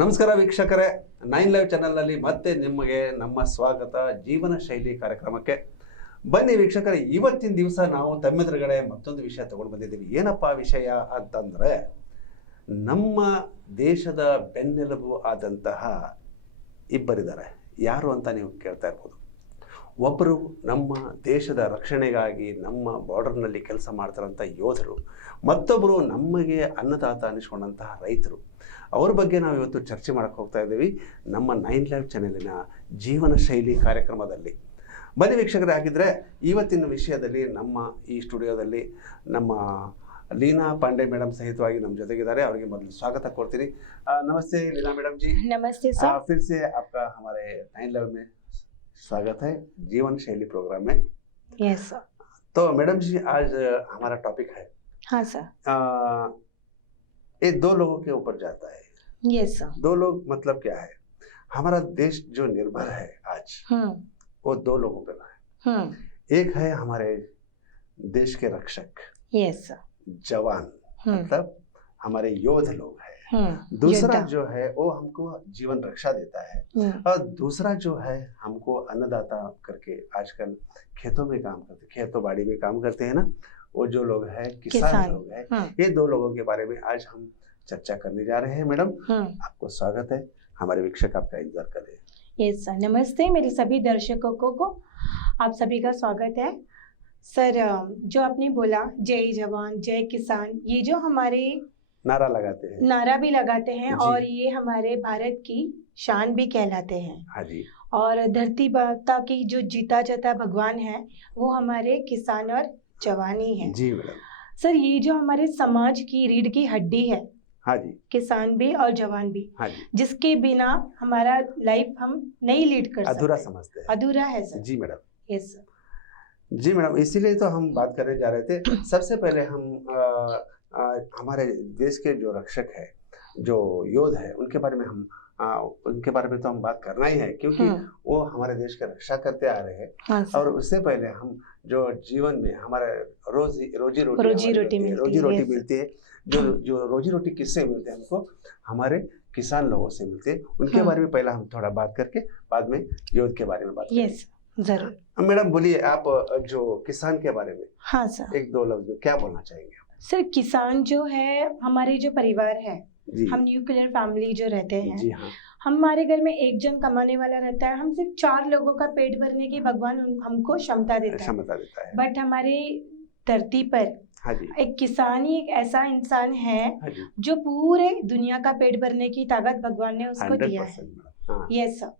ನಮಸ್ಕಾರ ವೀಕ್ಷಕರೇ, 9 ಲೈವ್ ಚಾನೆಲ್ನಲ್ಲಿ ಮತ್ತೆ ನಿಮಗೆ ನಮ್ಮ ಸ್ವಾಗತ ಜೀವನ ಶೈಲಿ ಕಾರ್ಯಕ್ರಮಕ್ಕೆ. ಬನ್ನಿ ವೀಕ್ಷಕರೇ, ಇವತ್ತಿನ ದಿವಸ ನಾವು ತಮ್ಮೆದುರುಗಡೆ ಮತ್ತೊಂದು ವಿಷಯ ತಗೊಂಡು ಬಂದಿದ್ದೀವಿ. ಏನಪ್ಪ ವಿಷಯ ಅಂತಂದರೆ, ನಮ್ಮ ದೇಶದ ಬೆನ್ನೆಲುಬು ಆದಂತಹ ಇಬ್ಬರಿದ್ದಾರೆ. ಯಾರು ಅಂತ ನೀವು ಕೇಳ್ತಾ ಇರ್ಬೋದು. ಒಬ್ಬರು ನಮ್ಮ ದೇಶದ ರಕ್ಷಣೆಗಾಗಿ ನಮ್ಮ ಬಾರ್ಡರ್ನಲ್ಲಿ ಕೆಲಸ ಮಾಡ್ತಾರಂಥ ಯೋಧರು, ಮತ್ತೊಬ್ಬರು ನಮಗೆ ಅನ್ನದಾತ ಅನಿಸ್ಕೊಂಡಂತಹ ರೈತರು. ಅವ್ರ ಬಗ್ಗೆ ನಾವು ಇವತ್ತು ಚರ್ಚೆ ಮಾಡೋಕ್ಕೆ ಹೋಗ್ತಾ ಇದ್ದೀವಿ ನಮ್ಮ 9 ಲೈವ್ ಚಾನೆಲಿನ ಜೀವನ ಶೈಲಿ ಕಾರ್ಯಕ್ರಮದಲ್ಲಿ. ಬನ್ನಿ ವೀಕ್ಷಕರೇ, ಆಗಿದ್ದರೆ ಇವತ್ತಿನ ವಿಷಯದಲ್ಲಿ ನಮ್ಮ ಈ ಸ್ಟುಡಿಯೋದಲ್ಲಿ ನಮ್ಮ लीना पांडे मैडम सहितವಾಗಿ ನಮ್ಮ ಜೊತೆಗಿದ್ದಾರೆ. ಅವರಿಗೆ ಮೊದಲು ಸ್ವಾಗತ ಕೊಡ್ತೀನಿ. नमस्ते लीना मैडम जी। नमस्ते सर। फिर से आपका हमारे 9 लाइव में स्वागत है जीवन शैली प्रोग्राम में। Yes sir. तो मैडम जी, आज हमारा टॉपिक है, हाँ सर। ये दो लोगों के ऊपर जाता है। Yes sir. दो लोग मतलब क्या है? हमारा देश जो निर्भर है आज, वो दो लोगों पर है। एक है हमारे देश के रक्षक, यस सर, जवान, मतलब हमारे योद्धा लोग हैं। दूसरा जो है वो हमको जीवन रक्षा देता है, और दूसरा जो है हमको अन्नदाता करके आजकल खेतों में काम करते, खेतों बाड़ी में काम करते हैं ना, वो जो लोग हैं किसान लोग हैं। ये दो लोगों के बारे में आज हम चर्चा करने जा रहे हैं। मैडम, आपको स्वागत है। हमारे वीक्षक आपका इंतजार कर रहे हैं। यस सर, नमस्ते मेरे सभी दर्शकों को आप सभी का स्वागत है। सर, जो आपने बोला जय जवान जय किसान, ये जो हमारे नारा लगाते हैं, नारा भी लगाते हैं और ये हमारे भारत की शान भी कहलाते हैं। हाँ जी। और धरती माता की जो जीता जाता भगवान है वो हमारे किसान और जवान ही है। जी मैडम। सर, ये जो हमारे समाज की रीढ़ की हड्डी है, हाँ जी, किसान भी और जवान भी, हाँ जी, जिसके बिना हमारा लाइफ हम नहीं लीड कर सकते, अधूरा समझते हैं। अधूरा है सर। जी मैडम। Yes sir. जी मैडम, इसीलिए तो हम बात करने जा रहे थे। सबसे पहले हम हमारे देश के जो रक्षक है, जो योद्धा है, उनके बारे में तो हम बात करना ही है, क्योंकि वो हमारे देश की रक्षा करते आ रहे हैं। हाँ और उससे पहले हम जो जीवन में हमारे रोजी रोटी मिलती है, जो रोजी रोटी किससे मिलते हैं हमको? हमारे किसान लोगों से मिलते हैं। उनके बारे में पहला हम थोड़ा बात करके बाद में योद्धा के बारे में बात करेंगे। यस जरूर। मैडम बोलिए, आप जो किसान के बारे में हाँ सर। एक दो लफ्ज में क्या बोलना चाहेंगे? सर, किसान जो है हमारे जो परिवार है, जी, हम न्यूक्लियर फैमिली जो रहते हैं, जी हाँ, हमारे घर में एक जन कमाने वाला रहता है, हम सिर्फ 4 लोगों का पेट भरने की भगवान हमको क्षमता देता है। बट हमारे धरती पर हाँ जी, एक किसान ही एक ऐसा इंसान है हाँ जी, जो पूरे दुनिया का पेट भरने की ताकत भगवान ने उसको दिया है। 100%। हाँ, यस सर।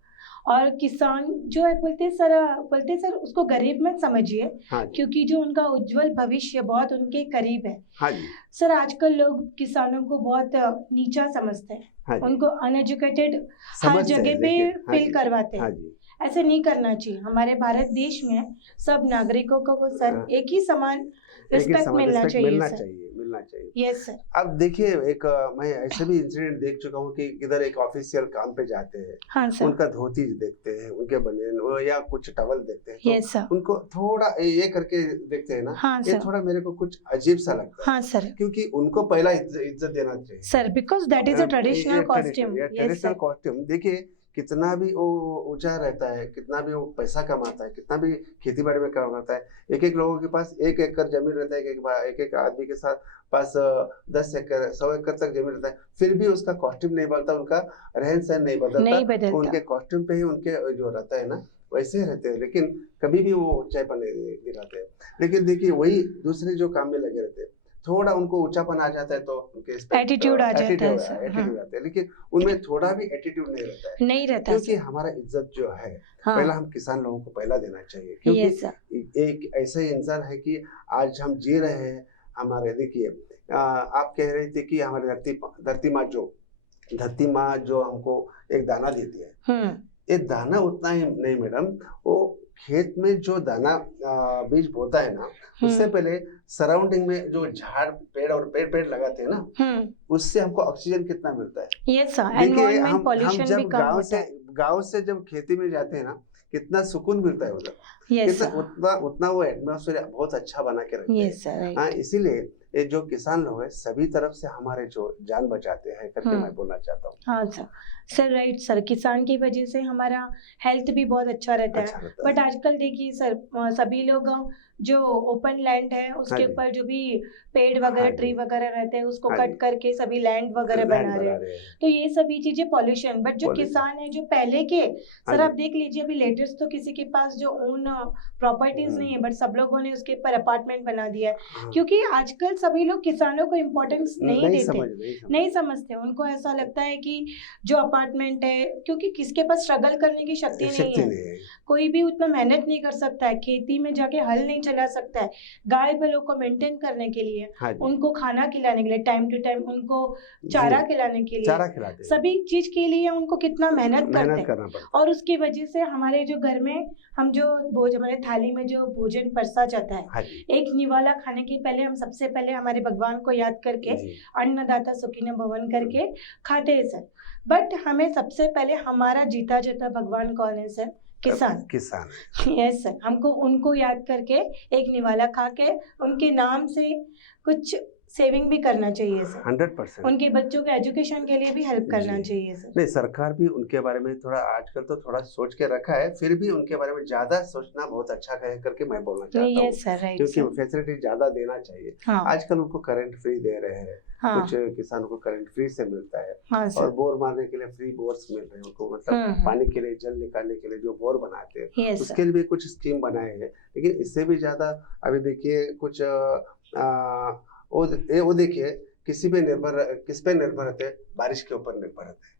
और किसान जो है बोलते सर उसको गरीब मत समझिए, हाँ जी, क्योंकि जो उनका उज्जवल भविष्य बहुत उनके करीब है। हाँ जी, सर, आजकल लोग किसानों को बहुत नीचा समझते हैं, हाँ जी, उनको अनएजुकेटेड हर समझते हैं, जगह पे लेकिन हाँ फील जी, करवाते हाँ हैं। जी, ऐसे नहीं करना चाहिए। हमारे भारत देश में सब नागरिकों को सर हाँ, एक ही समान एक ही रिस्पेक्ट समान मिलना respect चाहिए मिलना सर। चाहिए, मिलना चाहिए। Yes sir. अब देखिए, एक मैं ऐसे भी इंसिडेंट देख चुका हूँ कि इधर एक ऑफिशियल काम पे जाते हैं, हाँ सर। उनका धोती देखते हैं, उनके बनियान या कुछ टवल देखते हैं, तो यस सर। उनको थोड़ा ये करके देखते हैं ना, हाँ ये सर। थोड़ा मेरे को कुछ अजीब सा लगता है। हाँ सर। क्योंकि उनको पहला इज्जत देना चाहिए sir, because that is a traditional costume. Yes traditional sir. Costume. देखिए कितना भी वो ऊंचा रहता है, कितना भी वो पैसा कमाता है, कितना भी खेती बाड़ी में काम करता है, एक एक लोगों के पास 1 एकड़ जमीन रहता है, एक एक आदमी के साथ पास 10 एकड़ 100 एकड़ तक जमीन रहता है, फिर भी उसका कॉस्ट्यूम नहीं बदलता, उनका रहन सहन नहीं बदलता। उनके कॉस्ट्यूम पे ही उनके जो रहता है ना, वैसे ही रहते हैं, लेकिन कभी भी वो ऊंचाईपन नहीं दिखाते हैं। लेकिन देखिए, वही दूसरे जो काम में लगे रहते हैं, थोड़ा उनको ऊंचापन आ जाता है तो उनके एटीट्यूड आ जाता है सर। एटीट्यूड आता है, लेकिन उनमें थोड़ा भी एटीट्यूड नहीं रहता है, नहीं रहता क्योंकि सर। हमारा इज्जत जो है हाँ। पहला हम किसान लोगों को पहला देना चाहिए, क्योंकि यस सर। एक ऐसा ही इंसान है कि आज हम जी रहे हैं। हमारे देखिए, आप कह रहे थे कि हमारी धरती माँ जो हमको एक दाना देती है, ये दाना उतना ही नहीं मैडम, वो खेत में जो दाना बीज बोता है ना, उससे पहले सराउंडिंग में जो झाड़ पेड़ और पेड़ लगाते हैं ना, उससे हमको ऑक्सीजन कितना मिलता है। Yes sir. देखिए, एनवायरनमेंट हम पॉल्यूशन जब भी कम होता है। गांव से जब खेती में जाते हैं ना, कितना सुकून मिलता है उधर, यस कितना सर। उतना वो एटमॉस्फेयर बहुत अच्छा बना के रखते हैं। Yes sir. हाँ, इसीलिए ये जो किसान लोग हैं सभी तरफ से हमारे जो जान बचाते हैं करके मैं बोलना चाहता हूँ। हाँ सर राइट सर, किसान की वजह से हमारा हेल्थ भी बहुत अच्छा रहता अच्छा है। रहता बट है। आजकल देखिए सर, सभी लोग जो ओपन लैंड है हाँ उसके जी। ऊपर जो भी पेड़ हाँ वगैरह जी। ट्री वगैरह रहते हैं उसको हाँ कट जी। करके सभी लैंड वगैरह लैंड बना रहे बना हैं। रहे हैं। तो ये सभी चीजें पॉल्यूशन। बट जो Pollution। किसान है जो पहले के, हाँ सर आप जी। देख लीजिए अभी लेटेस्ट तो किसी के पास जो ओन प्रॉपर्टीज नहीं है, बट सब लोगों ने उसके ऊपर अपार्टमेंट बना दिया है। हाँ। क्योंकि आजकल सभी लोग किसानों को इम्पोर्टेंस नहीं देते, नहीं नहीं समझते। उनको ऐसा लगता है कि जो अपार्टमेंट है, क्योंकि किसके पास स्ट्रगल करने की शक्ति नहीं शक्ति है, नहीं है। कोई भी उतना मेहनत नहीं कर सकता है, खेती में जाके हल नहीं चला सकता है गाय बैलों को मेंटेन करने के लिए, हाँ जी। उनको खाना खिलाने के लिए, टाइम टू टाइम उनको चारा खिलाने के लिए, चारा खिलाते हैं। सभी चीज के लिए उनको कितना मेहनत करते मेहनत हैं। करना पड़ता है। और उसकी वजह से हमारे जो घर में हम जो भोजन, हमारे थाली में जो भोजन परसा जाता है, हाँ जी। एक निवाला खाने के पहले हम सबसे पहले हमारे भगवान को याद करके जी। अन्नदाता सुखिन भवन करके खाते हैं सर। बट हमें सबसे पहले हमारा जीता जाता भगवान कौन है सर? किसान। किसान। यस सर, हमको उनको याद करके एक निवाला खा के उनके नाम से कुछ सेविंग भी करना चाहिए सर। 100%। उनके बच्चों के एजुकेशन के लिए भी हेल्प करना जी। चाहिए सर। नहीं, सरकार भी उनके बारे में थोड़ा आजकल तो थोड़ा सोच के रखा है, फिर भी उनके बारे में ज्यादा सोचना बहुत अच्छा है करके मैं बोलना चाहता हूँ। यस सर, राइट क्योंकि सर। फैसिलिटी ज्यादा देना चाहिए। हाँ आजकल उनको करंट फ्री दे रहे हैं। हाँ कुछ किसानों को करंट फ्री से मिलता है। हाँ और सर। बोर मारने के लिए फ्री बोर्स मिल रहे हैं उनको, मतलब पानी के लिए, जल निकालने के लिए जो बोर बनाते हैं यस उसके लिए भी कुछ स्कीम बनाए हैं। लेकिन इससे भी ज्यादा अभी देखिए कुछ वो देखिए किस पे निर्भर रहते हैं? बारिश के ऊपर निर्भर रहते हैं।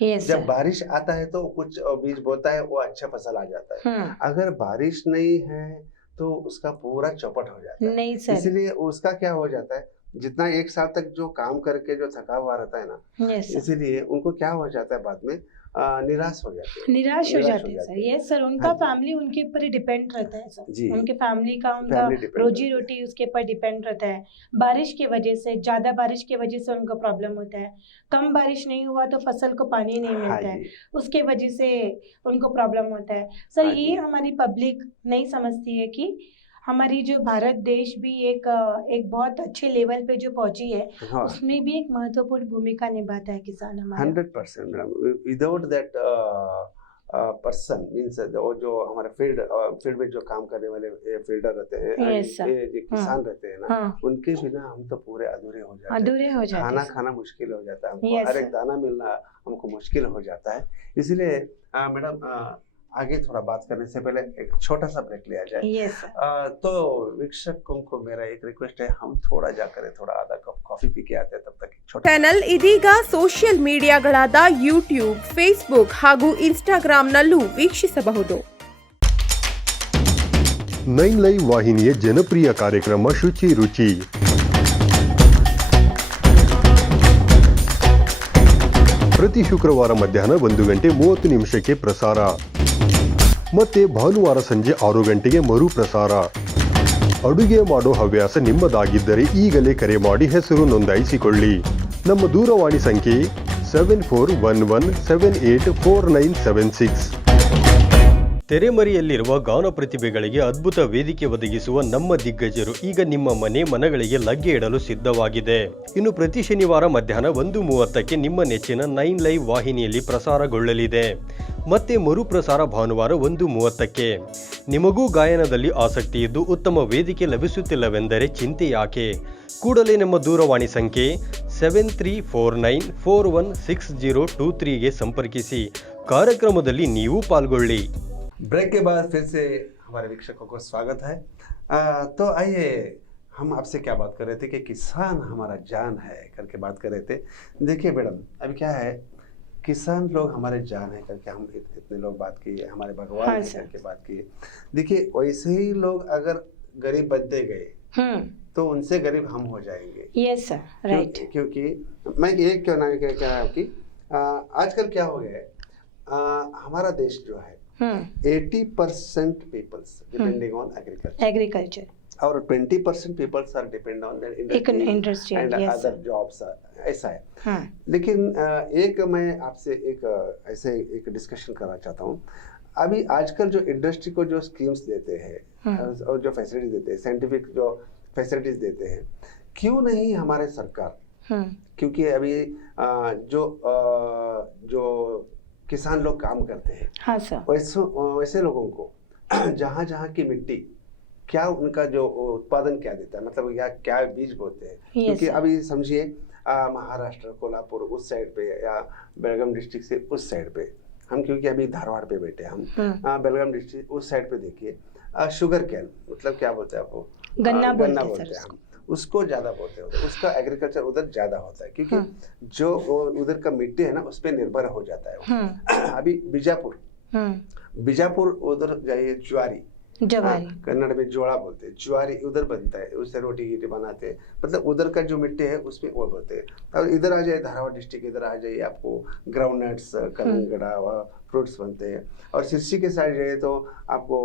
यस जब सर। बारिश आता है तो कुछ बीज बोता है, वो अच्छा फसल आ जाता है। अगर बारिश नहीं है तो उसका पूरा चौपट हो जाता है। नहीं सर। इसीलिए उसका क्या हो जाता है, जितना एक साल तक जो काम करके जो थका हुआ रहता है ना, यस सर। इसीलिए उनको क्या हो जाता है बाद में निराश हो जाते हैं। निराश हो जाते हैं सर। यस सर, उनका हाँ जी। फैमिली उनके ऊपर ही डिपेंड रहता है सर। जी। उनके फैमिली का, उनका फैमिली डिपेंड रोजी रहती है। रोटी उसके ऊपर डिपेंड रहता है। बारिश की वजह से, ज्यादा बारिश की वजह से उनको प्रॉब्लम होता है। कम बारिश नहीं हुआ तो फसल को पानी नहीं हाँ मिलता है, जी। उसके वजह से उनको प्रॉब्लम होता है सर। हाँ ये जी। हमारी पब्लिक नहीं समझती है कि हमारी जो भारत देश भी एक बहुत अच्छे लेवल पे जो पहुंची है, हाँ। उसमें भी एक महत्वपूर्ण भूमिका निभाता है किसान हमारा। 100% madam. Without that person means जो हमारे फील्ड में जो काम करने वाले फील्डर रहते हैं, यस सर। ये किसान रहते हैं ना, हाँ, उनके बिना हम तो पूरे अधूरे हो जाते हैं। अधूरे हो जाते खाना हैं। खाना मुश्किल हो जाता है हमको, Yes, हर एक sir. दाना मिलना हमको मुश्किल हो जाता है। इसलिए मैडम आगे थोड़ा बात करने से पहले एक छोटा सा ब्रेक लिया जाए। Yes, sir. तो वीक्षकों को मेरा एक रिक्वेस्ट है, हम थोड़ा जाकर थोड़ा आधा कप कॉफी पी के आते हैं, तब तक एक छोटा ಚಾನೆಲ್ ಇದೀಗ ಸೋಷಿಯಲ್ ಮೀಡಿಯಾಗಳಾದ ಯೂಟ್ಯೂಬ್, ಫೇಸ್ಬುಕ್ ಹಾಗೂ ಇನ್ಸ್ಟಾಗ್ರಾಂನಲ್ಲೂ ವೀಕ್ಷಿಸಬಹುದು. 9 ಲೈವ್ ವಾಹಿನಿಯ ಜನಪ್ರಿಯ ಕಾರ್ಯಕ್ರಮ ಶುಚಿ ರುಚಿ. ಪ್ರತಿ ಶುಕ್ರವಾರ ಮಧ್ಯಾಹ್ನ 1:30 ಪ್ರಸಾರ, ಮತ್ತೆ ಭಾನುವಾರ ಸಂಜೆ 6 ಗಂಟೆಗೆ ಮರು ಪ್ರಸಾರ. ಅಡುಗೆ ಮಾಡೋ ಹವ್ಯಾಸ ನಿಮ್ಮದಾಗಿದ್ದರೆ ಈಗಲೇ ಕರೆ ಮಾಡಿ ಹೆಸರು ನೋಂದಾಯಿಸಿಕೊಳ್ಳಿ. ನಮ್ಮ ದೂರವಾಣಿ ಸಂಖ್ಯೆ 7411784976. ತೆರೆಮರೆಯಲ್ಲಿರುವ ಗಾನ ಪ್ರತಿಭೆಗಳಿಗೆ ಅದ್ಭುತ ವೇದಿಕೆ ಒದಗಿಸುವ ನಮ್ಮ ದಿಗ್ಗಜರು ಈಗ ನಿಮ್ಮ ಮನೆಗಳಿಗೆ ಲಗ್ಗೆ ಇಡಲು ಸಿದ್ಧವಾಗಿದೆ. ಇನ್ನು ಪ್ರತಿ ಶನಿವಾರ ಮಧ್ಯಾಹ್ನ 1:30 ನಿಮ್ಮ ನೆಚ್ಚಿನ 9 ಲೈವ್ ವಾಹಿನಿಯಲ್ಲಿ ಪ್ರಸಾರಗೊಳ್ಳಲಿದೆ. ಮತ್ತೆ ಮರುಪ್ರಸಾರ ಭಾನುವಾರ 1:30. ನಿಮಗೂ ಗಾಯನದಲ್ಲಿ ಆಸಕ್ತಿ ಇದ್ದು ಉತ್ತಮ ವೇದಿಕೆ ಲಭಿಸುತ್ತಿಲ್ಲವೆಂದರೆ ಚಿಂತೆ ಯಾಕೆ? ಕೂಡಲೇ ನಮ್ಮ ದೂರವಾಣಿ ಸಂಖ್ಯೆ 7349416023ಗೆ ಸಂಪರ್ಕಿಸಿ. ಕಾರ್ಯಕ್ರಮದಲ್ಲಿ ನೀವು ಪಾಲ್ಗೊಳ್ಳಿ. ब्रेक के बाद फिर से हमारे वीक्षकों को स्वागत है। तो आइए, हम आपसे क्या बात कर रहे थे कि किसान हमारा जान है करके बात कर रहे थे। देखिए मैडम, अभी क्या है, किसान लोग हमारे जान है करके हम इतने लोग बात किए, हमारे भगवान है करके बात किए। देखिए वैसे ही लोग अगर गरीब बनते गए तो उनसे गरीब हम हो जाएंगे। Yes sir, right. क्योंकि मैं ये क्यों ना क्या है कि आजकल क्या हो गया है, हमारा देश जो है 80% पीपल्स डिपेंडिंग ऑन एग्रीकल्चर और 20% peoples are depend on industry and yes, other sir. Jobs, ऐसा है। हाँ, लेकिन एक मैं आपसे ऐसे एक डिस्कशन करना चाहता हूँ। अभी आजकल जो इंडस्ट्री को जो स्कीम्स देते हैं और जो फैसिलिटीज देते हैं, साइंटिफिक जो फैसिलिटीज देते हैं, क्यों नहीं हमारे सरकार, क्योंकि अभी जो किसान लोग काम करते हैं, हाँ सर, वैसे लोगों को जहाँ जहाँ की मिट्टी क्या उनका जो उत्पादन क्या देता है, मतलब क्या बीज बोते हैं, क्योंकि अभी समझिए महाराष्ट्र कोल्हापुर उस साइड पे या बेलगाम डिस्ट्रिक्ट से उस साइड पे हम, क्योंकि अभी धारवाड़ पे बैठे हम, बेलगाम डिस्ट्रिक्ट उस साइड पे देखिए शुगर कैन, मतलब क्या बोलते हैं आपको, गन्ना बोलते हैं हम, उसको ज्यादा बोलते हैं, उसका एग्रीकल्चर उधर ज्यादा होता है, क्योंकि जो उधर का मिट्टी है ना उस पर निर्भर हो जाता है। अभी बीजापुर उधर जाइए, ज्वारी, कन्नड़ में जोड़ा बोलते हैं, ज्वारी उधर बनता है, उससे रोटी गिटी बनाते हैं, मतलब उधर का जो मिट्टी है उसमें वो बोलते हैं। और इधर आ जाए धारवाड़ डिस्ट्रिक्ट, इधर आ जाइए आपको ग्राउंडनट्स, कलंगड़ा फ्रूट्स बनते हैं। और सिरसी के साइड जाइए तो आपको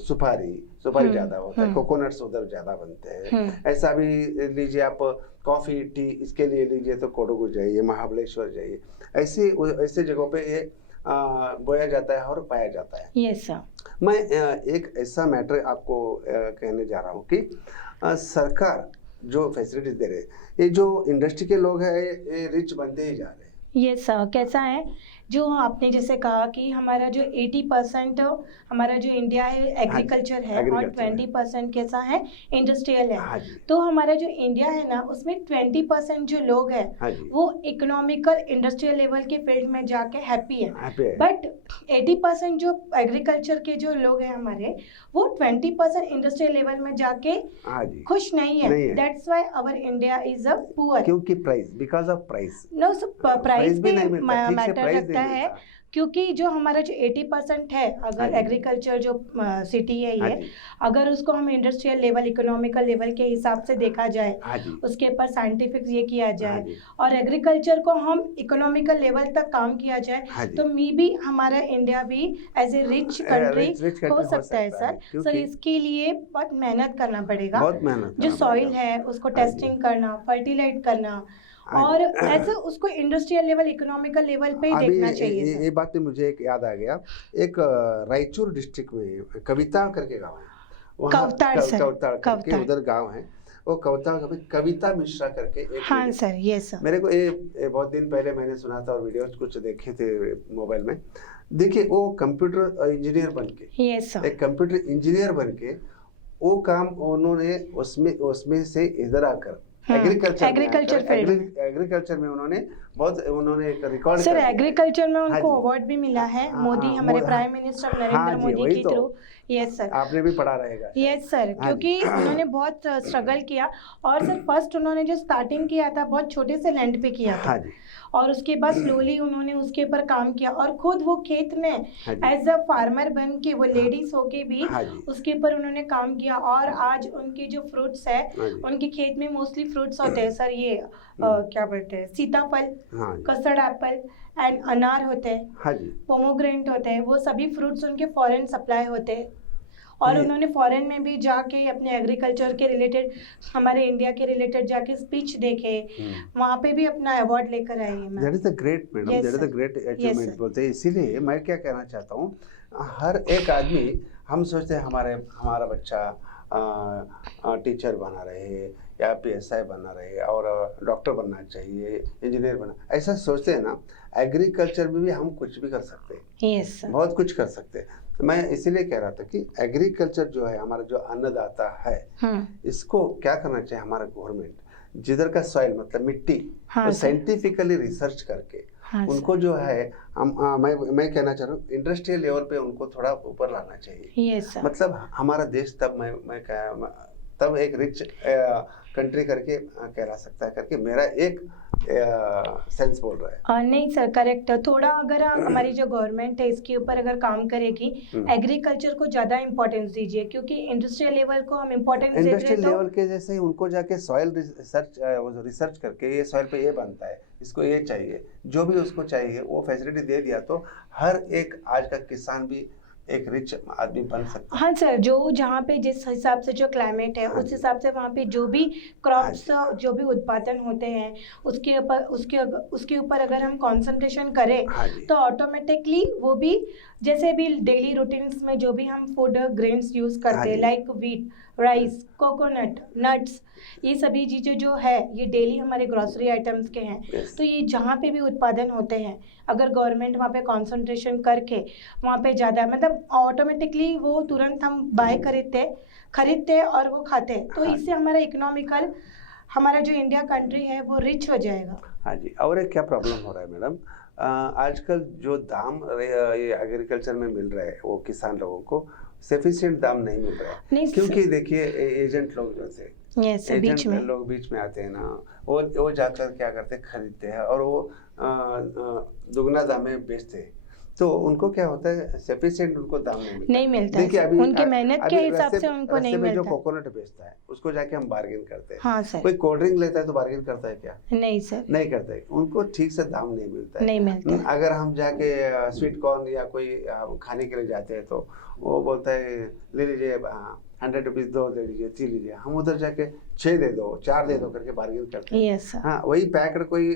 सुपारी ज्यादा होता है, कोकोनट्स उधर ज्यादा बनते हैं। ऐसा भी लीजिए आप, कॉफी टी इसके लिए लीजिए तो कोडगु जाइए, महाबलेश्वर जाइए, ऐसे जगहों पे ये बोया जाता है और पाया जाता है। Yes sir. मैं एक ऐसा मैटर आपको कहने जा रहा हूँ कि सरकार जो फैसिलिटीज दे रहे हैं, ये जो इंडस्ट्री के लोग हैं ये रिच बनते ही जा रहे हैं। ये सर कैसा है, जो आपने जैसे कहा कि हमारा जो 80% हमारा जो इंडिया है एग्रीकल्चर है और 20% कैसा है इंडस्ट्रियल है। तो हमारा जो इंडिया है ना उसमें 20% जो लोग हैं वो इकोनॉमिकल इंडस्ट्रियल लेवल के फील्ड में जाके हैप्पी है, बट 80% जो एग्रीकल्चर के जो लोग हैं हमारे वो 20% इंडस्ट्रियल लेवल में जाके खुश नहीं है। That's why our India is a poor, क्योंकि price, because of price. No, price भी मैटर रखता है, क्योंकि जो हमारा जो 80% है, अगर एग्रीकल्चर जो सिटी है ये, अगर उसको हम इंडस्ट्रियल लेवल इकोनॉमिकल लेवल के हिसाब से देखा जाए, उसके ऊपर साइंटिफिक ये किया जाए और एग्रीकल्चर को हम इकोनॉमिकल लेवल तक काम किया जाए, तो मे बी हमारा इंडिया भी एज ए रिच कंट्री हो सकता है सर। सर इसके लिए बहुत मेहनत करना पड़ेगा, जो सॉइल है उसको टेस्टिंग करना, फर्टिलाइज करना, और ऐसे उसको इंडस्ट्रियल लेवल इकोनॉमिकल लेवल पे ही देखना चाहिए। ये बात में मुझे एक याद आ गया, एक रायचूर डिस्ट्रिक्ट में कविता करके गाँव है, वहाँ कवताड़ करके उधर गाँव है, वो कविता मिश्रा करके एक, हाँ सर, ये सर मेरे को ये बहुत दिन पहले मैंने सुना था और वीडियोस कुछ देखे थे मोबाइल में। देखिए वो कंप्यूटर इंजीनियर बनके, एक कंप्यूटर इंजीनियर बनके वो काम उन्होंने उसमें से इधर आकर एग्रीकल्चर में उन्होंने एक रिकॉर्ड, सर एग्रीकल्चर में उनको अवार्ड भी मिला है, मोदी हमारे प्राइम मिनिस्टर नरेंद्र मोदी के थ्रू। यस सर, आपने भी पढ़ा रहेगा। यस सर, क्योंकि उन्होंने बहुत स्ट्रगल किया और सर फर्स्ट उन्होंने जो स्टार्टिंग किया था बहुत छोटे से लैंड पे किया था, और उसके बाद स्लोली उन्होंने उसके ऊपर काम किया और खुद वो खेत में एज अ फार्मर बन के, वो लेडीज होके भी उसके ऊपर उन्होंने काम किया, और आज उनकी जो फ्रूट्स है, उनके खेत में मोस्टली फ्रूट्स होते हैं सर, ये क्या बोलते हैं, सीताफल, कस्टर्ड एप्पल एंड अनार होते हैं, पोमोग्रेनेट होते हैं, वो सभी फ्रूट्स उनके फॉरेन सप्लाई होते हैं, और उन्होंने फॉरेन में भी जाके अपने एग्रीकल्चर के रिलेटेड, हमारे इंडिया के रिलेटेड जाके स्पीच देखे, वहाँ पे भी अपना अवार्ड लेकर आए हैं। That is the great madam, that is the great achievement बोलते हैं। इसीलिए मैं क्या कहना चाहता हूँ, हर एक आदमी, हम सोचते हैं हमारा बच्चा टीचर बना रहे या PSI बना रहे और डॉक्टर बनना चाहिए, इंजीनियर बनना, ऐसा सोचते हैं ना। एग्रीकल्चर में भी हम कुछ भी कर सकते हैं, yes, बहुत कुछ कर सकते हैं। मैं इसीलिए कह रहा था कि एग्रीकल्चर जो है, हमारा जो अन्नदाता है, इसको क्या करना चाहिए हमारा गवर्नमेंट, जिधर का सॉइल मतलब मिट्टी, साइंटिफिकली रिसर्च करके उनको जो है मैं कहना चाह रहा हूँ इंडस्ट्रियल लेवल पे उनको थोड़ा ऊपर लाना चाहिए। मतलब हमारा देश तब एक रिच कंट्री करके कहला सकता है, करके मेरा एक सेंस बोल रहा है। नहीं सर, करेक्ट। थोड़ा अगर हमारी जो गवर्नमेंट है इसके ऊपर अगर काम करेगी, एग्रीकल्चर को ज्यादा इंपॉर्टेंस दीजिए, क्योंकि इंडस्ट्रियल लेवल को हम इंपॉर्टेंस देते हैं, इंडस्ट्रियल लेवल के जैसे ही उनको जाके सॉइल रिसर्च करके ये सॉइल पे ये बनता है, इसको ये चाहिए, जो भी उसको चाहिए वो फैसिलिटी दे दिया तो हर एक आज का किसान भी एक रिच आदमी बन सकता है। हाँ सर, जो जहाँ पे जिस हिसाब से जो क्लाइमेट है उस हिसाब से वहाँ पे जो भी क्रॉप्स जो भी उत्पादन होते हैं उसके ऊपर अगर हम कंसंट्रेशन करें तो ऑटोमेटिकली वो भी जैसे भी डेली रूटीन्स में जो भी हम फूड ग्रेन्स यूज़ हाँ करते हैं, जी। Like wheat, rice, coconut, nuts, ये सभी चीज़ें जो है ये डेली हमारे ग्रोसरी आइटम्स के हैं। Yes. तो ये जहाँ पे भी उत्पादन होते हैं, अगर गवर्नमेंट वहाँ पे कंसंट्रेशन करके वहाँ पे ज़्यादा मतलब ऑटोमेटिकली वो तुरंत हम बाय खरीदते और वो खाते, तो हाँ। इससे हमारा इकोनॉमिकल, हमारा जो इंडिया कंट्री है वो रिच हो जाएगा। हाँ जी। और एक क्या प्रॉब्लम हो रहा है मैडम, आजकल जो दाम ये एग्रीकल्चर में मिल रहा है वो किसान लोगों को सफिशिएंट दाम नहीं मिल रहा है, नहीं, क्योंकि देखिए एजेंट लोग जो थे, यस बीच एजेंट में लोग बीच में आते हैं ना, वो जाकर क्या करते हैं, खरीदते हैं और वो दुगना दाम में बेचते हैं। तो उनको क्या होता है, सफिशिएंट उनको दाम नहीं मिलता। देखिए अभी उनकी मेहनत के अभी हिसाब से रास्ते उनको नहीं में जो मिलता। कोकोनट बेचता है उसको जाके हम बार्गेन करते हैं। हाँ सर, कोई कोल्ड ड्रिंक लेता है तो बार्गेन करता है क्या? नहीं सर, नहीं करता है, उनको ठीक से दाम नहीं मिलता है। नहीं मिलता है। अगर हम जाके स्वीट कॉर्न या कोई खाने के लिए जाते हैं तो वो बोलता है ले लीजिए 100 रुपीज़ दो, ले लीजिए 3 लीजिए, हम उधर जाके 6 दे दो 4 दे दो करके बार्गेन करते हैं। यस सर, हाँ, वही पैक्ड कोई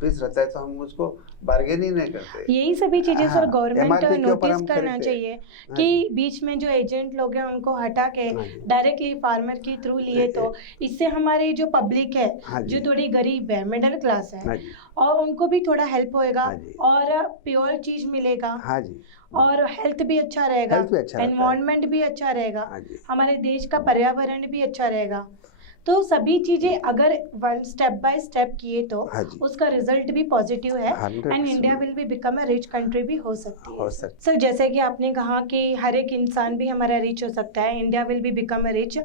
पीस रहता है तो हम उसको बार्गेन ही नहीं करते। यही सभी चीजें सर हाँ, गवर्नमेंट MRP के ऊपर नोटिस हम करना खरीदते हैं। चाहिए हाँ कि जी। बीच में जो एजेंट लोग हैं उनको हटा के हाँ जी। डायरेक्टली फार्मर के थ्रू लिए, तो इससे हमारी जो पब्लिक है हाँ जी। जो थोड़ी गरीब है, मिडिल क्लास है, हाँ जी। और उनको भी थोड़ा हेल्प होएगा हाँ जी। और प्योर चीज मिलेगा हाँ जी। और हेल्थ भी अच्छा रहेगा, हेल्थ भी अच्छा रहता है। एनवायरनमेंट भी अच्छा रहेगा, हाँ जी। हमारे देश का पर्यावरण भी अच्छा रहेगा। तो सभी चीजें अगर वन स्टेप बाय स्टेप किए तो हाँ जी। उसका रिजल्ट भी पॉजिटिव है 100% and India will be become a rich country भी हो सकती हो है। सकती सर जैसे कि आपने कहा कि हर एक इंसान भी हमारा रिच हो सकता है, India will be become a rich.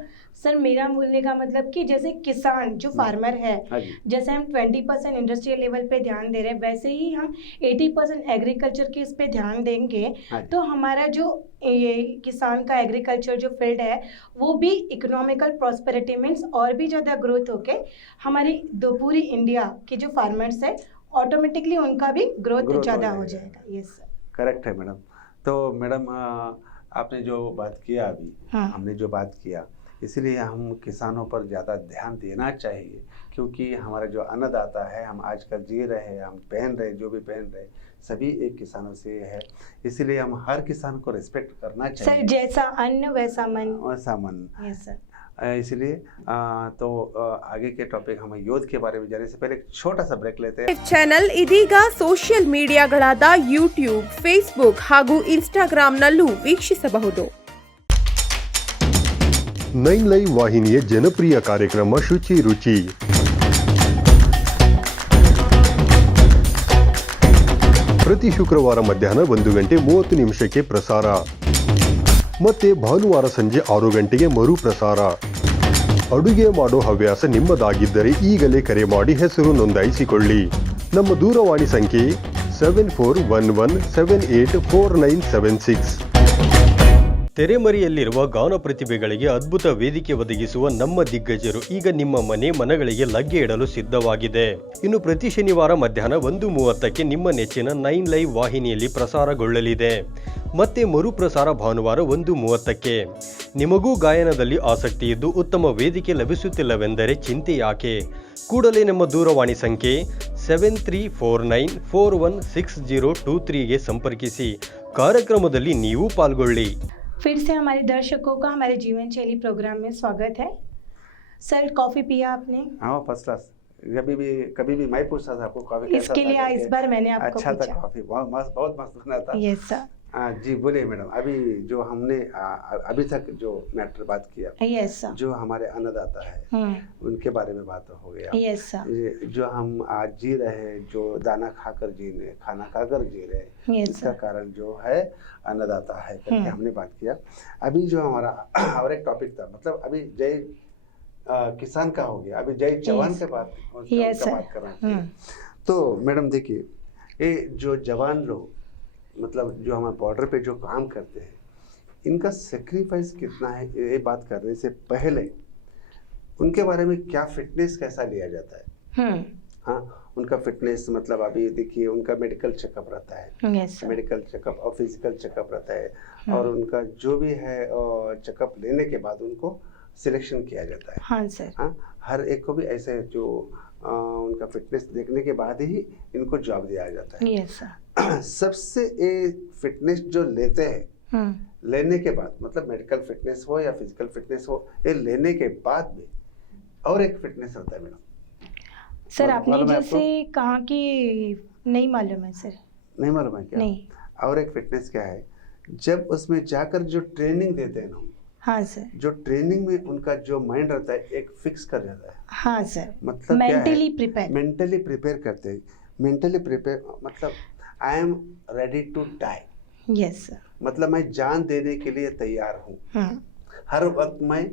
Sir मेरा बोलने का मतलब कि जैसे किसान जो फार्मर है, हाँ जी। जैसे हम 20% इंडस्ट्रियल लेवल पे ध्यान दे रहे हैं, वैसे ही हम 80% एग्रीकल्चर के इस पे ध्यान देंगे हाँ जी। तो हमारा जो ये किसान का एग्रीकल्चर जो फील्ड है वो भी इकोनॉमिकल प्रॉस्पेरिटी मीन्स और भी ज़्यादा ग्रोथ होके हमारी पूरी इंडिया के जो फार्मर्स है ऑटोमेटिकली उनका भी ग्रोथ ज़्यादा हो जाएगा। यस सर, करेक्ट है मैडम। तो मैडम आपने जो बात किया अभी, हाँ। हमने जो बात किया, इसीलिए हम किसानों पर ज़्यादा ध्यान देना चाहिए, क्योंकि हमारा जो अन्नदाता है, हम आजकल जी रहे हैं, हम पहन रहे, जो भी पहन रहे सभी एक किसानों से है, इसीलिए हम हर किसान को रिस्पेक्ट करना सर चाहिए। जैसा अन्न वैसा मन। वैसा मन। यस सर, इसलिए तो आगे के टॉपिक हम योग के बारे में जाने से पहले एक छोटा सा ब्रेक लेते हैं। ಚಾನೆಲ್ ಇದೀಗ ಸೋಷಿಯಲ್ ಮೀಡಿಯಾಗಳಾದ ಯೂಟ್ಯೂಬ್, ಫೇಸ್ಬುಕ್ ಹಾಗೂ ಇನ್ಸ್ಟಾಗ್ರಾಂನಲ್ಲೂ ವೀಕ್ಷಿಸಬಹುದು. 9 ಲೈವ್ ವಾಹಿನಿಯ ಜನಪ್ರಿಯ ಕಾರ್ಯಕ್ರಮ ಶುಚಿ ರುಚಿ. ಪ್ರತಿ ಶುಕ್ರವಾರ ಮಧ್ಯಾಹ್ನ 1:30 ಪ್ರಸಾರ ಮತ್ತೆ ಭಾನುವಾರ ಸಂಜೆ 6 ಗಂಟೆಗೆ ಮರು ಪ್ರಸಾರ. ಅಡುಗೆ ಮಾಡೋ ಹವ್ಯಾಸ ನಿಮ್ಮದಾಗಿದ್ದರೆ ಈಗಲೇ ಕರೆ ಮಾಡಿ ಹೆಸರು ನೋಂದಾಯಿಸಿಕೊಳ್ಳಿ. ನಮ್ಮ ದೂರವಾಣಿ ಸಂಖ್ಯೆ 7411784976. ತೆರೆಮರೆಯಲ್ಲಿರುವ ಗಾನ ಪ್ರತಿಭೆಗಳಿಗೆ ಅದ್ಭುತ ವೇದಿಕೆ ಒದಗಿಸುವ ನಮ್ಮ ದಿಗ್ಗಜರು ಈಗ ನಿಮ್ಮ ಮನಗಳಿಗೆ ಲಗ್ಗೆ ಇಡಲು ಸಿದ್ಧವಾಗಿದೆ. ಇನ್ನು ಪ್ರತಿ ಶನಿವಾರ ಮಧ್ಯಾಹ್ನ 1:30 ನಿಮ್ಮ ನೆಚ್ಚಿನ 9 ಲೈವ್ ವಾಹಿನಿಯಲ್ಲಿ ಪ್ರಸಾರಗೊಳ್ಳಲಿದೆ. ಮತ್ತೆ ಮರುಪ್ರಸಾರ ಭಾನುವಾರ 1:30. ನಿಮಗೂ ಗಾಯನದಲ್ಲಿ ಆಸಕ್ತಿ ಇದ್ದು ಉತ್ತಮ ವೇದಿಕೆ ಲಭಿಸುತ್ತಿಲ್ಲವೆಂದರೆ ಚಿಂತೆ ಯಾಕೆ? ಕೂಡಲೇ ನಮ್ಮ ದೂರವಾಣಿ ಸಂಖ್ಯೆ 7349416023ಗೆ ಸಂಪರ್ಕಿಸಿ. ಕಾರ್ಯಕ್ರಮದಲ್ಲಿ ನೀವು ಪಾಲ್ಗೊಳ್ಳಿ. फिर से हमारे दर्शकों का हमारे जीवन शैली प्रोग्राम में स्वागत है। सर कॉफ़ी पिया आपने? हाँ, फर्स्ट क्लास। कभी भी मैं पूछता था आपको कॉफी कैसा इसके था लिए करके। इस बार मैंने आपको अच्छा था पूछा। कॉफी, बहुत मस्त बना था। यस सर, जी बोलिए मैडम। अभी जो हमने अभी तक जो मैटर बात किया, यस सर, जो हमारे अन्नदाता है उनके बारे में बात हो गया। यस सर, जो हम आज जी रहे हैं, जो दाना खाकर जी रहे, खाना खाकर जी रहे, यस इसका सर, कारण जो है अन्नदाता है करके हमने बात किया। अभी जो हमारा और एक टॉपिक था, मतलब अभी जय किसान का हो गया, अभी जय जवान के बात Yes, sir. बात करना चाहिए। तो मैडम देखिए, ये जो जवान लोग, मतलब जो हमारे बॉर्डर पे जो काम करते हैं, इनका सेक्रीफाइस कितना है, ये बात करने से पहले उनके बारे में क्या फिटनेस कैसा लिया जाता है? हाँ, उनका फिटनेस मतलब अभी देखिए उनका मेडिकल चेकअप रहता है, यस सर, मेडिकल चेकअप और फिजिकल चेकअप रहता है, और उनका जो भी है चेकअप लेने के बाद उनको सिलेक्शन किया जाता है। हाँ सर, हाँ, हर एक को भी ऐसे जो उनका फिटनेस देखने के बाद ही इनको जॉब दिया जाता है। यस सर, सबसे फिटनेस जो लेते हैं, हम्म लेने के बाद मतलब मेडिकल फिटनेस हो या फिजिकल फिटनेस हो, ये लेने के बाद में और एक फिटनेस रहता है मैडम। सर आपने मालूम है जैसे कहा कि नहीं मालूम है सर। नहीं मालूम है क्या? नहीं। और एक फिटनेस क्या है, जब उसमें जाकर जो ट्रेनिंग देते हैं ना, हाँ सर। जो ट्रेनिंग में उनका जो माइंड रहता है एक फिक्स कर जाता है। हाँ सर। मतलब मेंटली प्रिपेयर। मेंटली प्रिपेयर करते हैं। मेंटली प्रिपेयर मतलब I am ready to die. Yes sir. मतलब मैं जान देने के लिए तैयार हूँ। हर वक्त मैं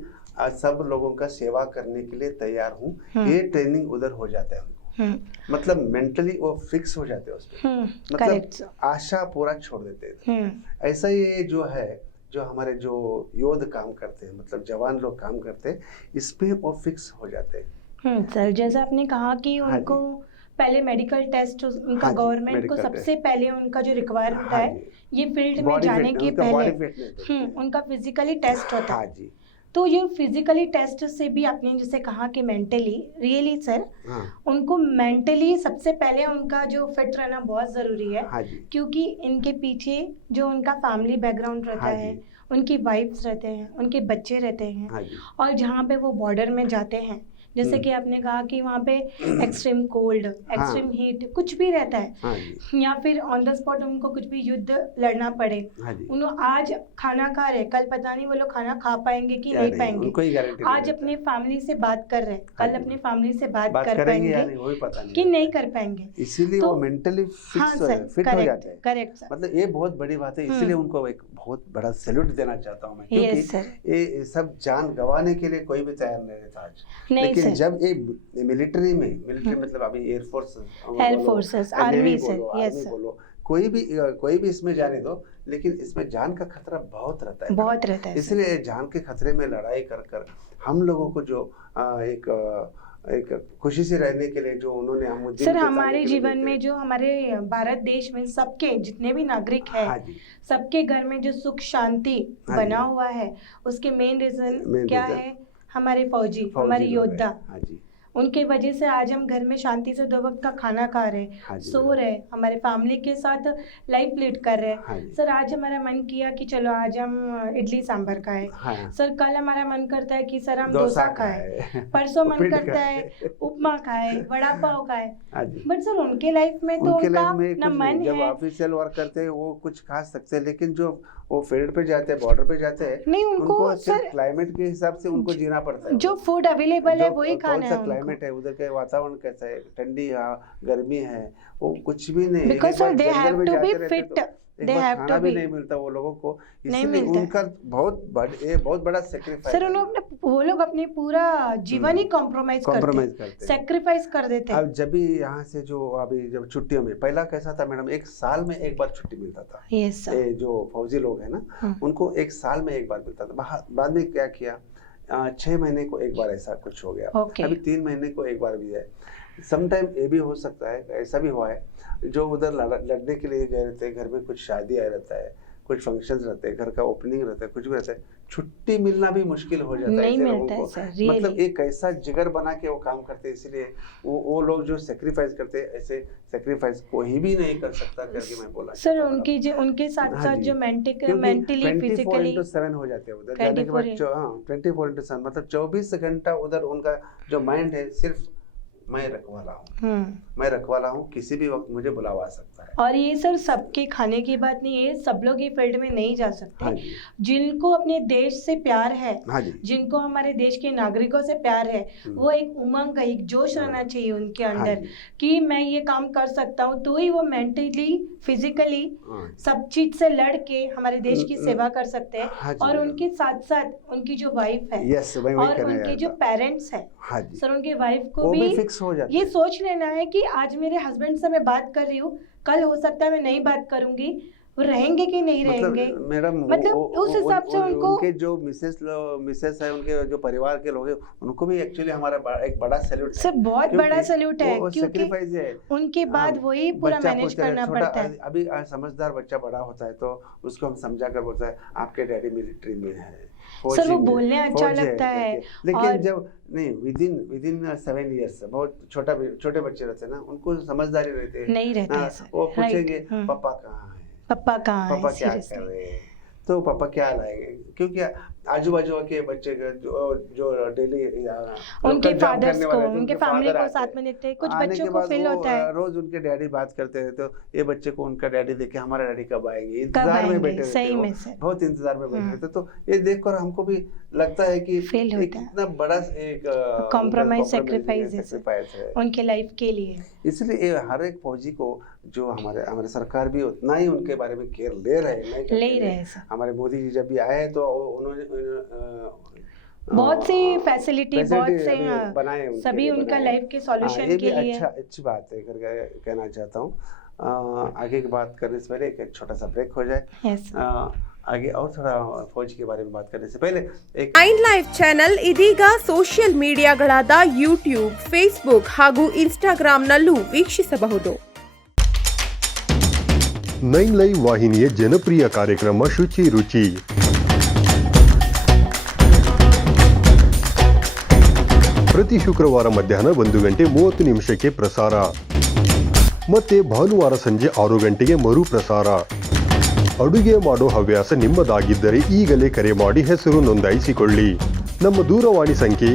सब लोगों का सेवा करने के लिए तैयार हूँ। ये ट्रेनिंग उधर हो जाता है उनको। मतलब मेंटली वो फिक्स हो जाते हैं उसमें। करेक्ट मतलब सर। आशा पूरा छोड़ देते हैं। ऐसा ये जो है, जो हमारे जो योद्ध काम करते हैं, मतलब जवान लोग काम करते हैं, इस पे वो फिक्स हो जाते हैं। सर जैसा आपने कहा कि हाँ उनको पहले मेडिकल टेस्ट उनका हाँ जी, गवर्नमेंट को medical सबसे पहले उनका जो रिक्वायर होता हाँ है जी। ये फील्ड में Body जाने fitness, के उनका पहले body fitness देखते हैं। उनका फिजिकली टेस्ट होता हाँ है। जी। तो ये फिजिकली टेस्ट से भी आपने जैसे कहा कि मेंटली रियली सर हाँ उनको मेंटली सबसे पहले उनका जो फिट रहना बहुत ज़रूरी है। हाँ जी। क्योंकि इनके पीछे जो उनका फैमिली बैकग्राउंड रहता हाँ है, जी। उनकी वाइफ्स रहते हैं, उनके बच्चे रहते हैं, हाँ जी। और जहाँ पे वो बॉर्डर में जाते हैं, जैसे कि आपने कहा कि वहाँ पे एक्सट्रीम कोल्ड, एक्सट्रीम हीट कुछ भी रहता है, हाँ जी। या फिर ऑन द स्पॉट उनको कुछ भी युद्ध लड़ना पड़े, हाँ जी। उन्होंने आज खाना खा रहे, कल पता नहीं वो लोग खाना खा पाएंगे कि क्या नहीं नहीं, पाएंगे। उनको ही गारंटी नहीं आज रहता अपने फैमिली से बात कर रहे हैं, हाँ कल जी। अपनी फैमिली से बात बात कर करेंगे या पाएंगे नहीं वो भी पता नहीं कि रहता नहीं है। कर पाएंगे। इसीलिए तो वो मेंटली हाँ फिक्स सर, फिट हो जाते हैं। Correct sir. मतलब ये बहुत बड़ी बात है, इसीलिए उनको एक बहुत बड़ा सैल्यूट देना चाहता हूँ मैं, क्योंकि यस सर। ये सब जान गंवाने के लिए कोई भी तैयार नहीं रहता आज। नहीं लेकिन सर। जब ये मिलिट्री मतलब अभी air force, air forces, army sir, yes army sir, बोलो, कोई भी इसमें जाने दो, लेकिन इसमें जान का खतरा बहुत रहता है। बहुत रहता है सर। इसलिए जान के खतरे में लड़ाई कर हम लोगों को जो एक खुशी से रहने के लिए जो उन्होंने हम दिन सर बिताने हमारे के लिए जीवन देते में हैं। जो हमारे भारत देश में सबके जितने भी नागरिक हाँ हैं, जी। सबके घर में जो सुख शांति हाँ बना जी। हुआ है, उसके मेन रीजन Main क्या reason है? हमारे फौजी, फौजी हमारे लोग हैं। योद्धा, हाँ जी। उनके वजह से आज हम घर में शांति से 2 वक्त का खाना खा रहे, हाँ जी, सो मैडम। रहे, हमारे फैमिली के साथ लाइफ लीड कर रहे हाँ हैं। जी। सर आज हमारा मन किया कि चलो आज हम इडली सांभर खाएं, हाँ। सर कल हमारा मन करता है कि सर हम डोसा डोसा खाएं, खाए। परसों मन उपीट करता है खाए। उपमा खाए, वड़ा पाव खाए। हाँ जी। बट सर उनके लाइफ में तो उनके उनका लाइफ में ना कुछ मन नहीं, जब है, ऑफिशियल वर्क करते हैं वो कुछ खा सकते हैं, लेकिन जो वो फील्ड पे जाते हैं, बॉर्डर पे जाते हैं, नहीं उनको सिर्फ सर क्लाइमेट के हिसाब से उनको जीना पड़ता है। जो फूड अवेलेबल है जो वही कौन खाना सा है उनको। क्लाइमेट है, उधर के वातावरण कैसा है, ठंडी है, गर्मी है, वो कुछ भी नहीं। Because एक बार sir, they जंगल have में to जाते be रहते fit. तो एक They बार have खाना to भी be. नहीं मिलता वो लोगों को, नहीं इसलिए मिलता है। उनका बहुत बड़ा सेक्रीफाइस सर उन्होंने वो लोग अपने पूरा जीवन ही कॉम्प्रोमाइज कॉम्प्रोमाइज करते करते हैं। सेक्रीफाइस कर देते हैं। अब जब भी यहाँ से जो अभी जब छुट्टियों में, पहला कैसा था मैडम, एक साल में एक बार छुट्टी मिलता था। Yes sir. ये जो फौजी लोग हैं ना, उनको एक साल में एक बार मिलता था। बाद में क्या किया, 6 महीने को एक बार ऐसा कुछ हो गया। Okay. अभी 3 महीने को एक बार भी है। समटाइम ये भी हो सकता है, ऐसा भी हुआ है, जो उधर लड़ने के लिए गए रहते हैं, घर में कुछ शादी आ रहता है, कुछ फंक्शंस रहते हैं, घर का ओपनिंग रहता है, कुछ भी रहता है, छुट्टी मिलना भी मुश्किल हो जाता है नहीं ऐसे लोगों मिलता है को। Sir, really। मतलब एक ऐसा जिगर बना के वो काम करते हैं, इसलिए वो लोग जो सेक्रीफाइस करते हैं, ऐसे सेक्रीफाइस कोई भी नहीं कर सकता करके मैं बोला सर उनके साथ हाँ साथ जी। जो मेंटली फिजिकली 24/7 हो जाते हैं उधर जाने के बाद। 24/7 मतलब 24 घंटा उधर उनका जो माइंड है, सिर्फ मैं रखवाला हूँ, किसी भी वक्त मुझे बुलावा सकता है। और ये सर सबके खाने की बात नहीं है, सब लोग ये फील्ड में नहीं जा सकते। हाँ जी। जिनको अपने देश से प्यार है, हाँ जी। जिनको हमारे देश के नागरिकों से प्यार है, वो एक उमंग, एक जोश रहना चाहिए उनके हाँ अंदर जी। कि मैं ये काम कर सकता हूँ, तो ही वो मेंटली फिजिकली हाँ। सब चीज से लड़ के हमारे देश की सेवा कर सकते हैं। हाँ जी, और मैडम। उनके साथ साथ उनकी जो वाइफ है, यस, वही और कहना उनके चाहता जो था। पेरेंट्स हैं, हाँ जी। सर उनके वाइफ को वो भी भी फिक्स हो जाते ये हैं। सोच लेना है कि आज मेरे हस्बैंड से मैं बात कर रही हूँ, कल हो सकता है मैं नहीं बात करूंगी, वो रहेंगे कि नहीं रहेंगे। मैडम मतलब उस हिसाब से उनको उनके जो मिसेस है, उनके जो परिवार के लोग हैं, उनको भी एक्चुअली हमारा एक बड़ा सैल्यूट है। सर बहुत बड़ा सैल्यूट है, वो क्योंकि sacrifice है। उनके बाद वही पूरा बच्चा मैनेज पूछता है, करना छोटा पड़ता है। अभी समझदार बच्चा बड़ा होता है तो उसको हम समझा कर बोलता है, आपके डैडी मिलिट्री में है, सर वो फौजी में, बोलने अच्छा फौज है लगता है। करके। लेकिन और जब नहीं विदिन 7 years, बहुत छोटे बच्चे रहते हैं ना, उनको समझदारी रहती है नहीं रहता है हाँ, सर, वो राइट, पूछेंगे पापा कहाँ है, पापा कहाँ पापा है क्या कर सीरियसली। रहे हैं, तो पापा क्या लाएंगे, क्योंकि आजू बाजू के बच्चे जो डेली उनके फादर्स को, उनके फैमिली को साथ में देखते हैं, कुछ बच्चों को फील होता है रोज उनके डैडी बात करते हैं, तो ये बच्चे को उनका डैडी देखे हमारा डैडी कब आएंगे, कब इंतजार में आएंगे, बैठे रहते सही हैं, में वो सर बहुत इंतजार में बैठे रहते हैं। तो ये देखकर हमको भी लगता है कि Feel एक होता है। कितना बड़ा एक Compromise, sacrifice sacrifice है। उनके लाइफ के लिए। इसलिए ये हर एक फौजी को जो हमारे सरकार भी उतना ही उनके बारे में केयर ले रहे हैं, नहीं ले करते ही रहे हैं। हैं सर। हमारे मोदी जी जब भी आए तो उन्होंने बहुत सी फैसिलिटी, बहुत से अभी बनाए उनके सभी लिए उनका बनाए। लाइफ के हाँ, सॉल्यूशन ये के भी लिए। अच्छी बात है करके कहना चाहता हूँ। आगे की बात करने से पहले एक छोटा सा ब्रेक हो जाए। यस आगे और थोड़ा फौज के बारे में बात करने से पहले एक 9 ಲೈವ್ ಚಾನೆಲ್ ಇದೀಗ ಸೋಷಿಯಲ್ ಮೀಡಿಯಾಗಳಾದ ಯೂಟ್ಯೂಬ್, ಫೇಸ್ಬುಕ್ ಹಾಗೂ ಇನ್ಸ್ಟಾಗ್ರಾಂನಲ್ಲೂ ವೀಕ್ಷಿಸಬಹುದು. 9 ಲೈವ್ ವಾಹಿನಿಯ ಜನಪ್ರಿಯ ಕಾರ್ಯಕ್ರಮ ಶುಚಿ ರುಚಿ. ಪ್ರತಿ ಶುಕ್ರವಾರ ಮಧ್ಯಾಹ್ನ 1:30 ಪ್ರಸಾರ ಮತ್ತೆ ಭಾನುವಾರ ಸಂಜೆ 6 ಗಂಟೆಗೆ ಮರು ಪ್ರಸಾರ. ಅಡುಗೆ ಮಾಡೋ ಹವ್ಯಾಸ ನಿಮ್ಮದಾಗಿದ್ದರೆ ಈಗಲೇ ಕರೆ ಮಾಡಿ ಹೆಸರು ನೋಂದಾಯಿಸಿಕೊಳ್ಳಿ. ನಮ್ಮ ದೂರವಾಣಿ ಸಂಖ್ಯೆ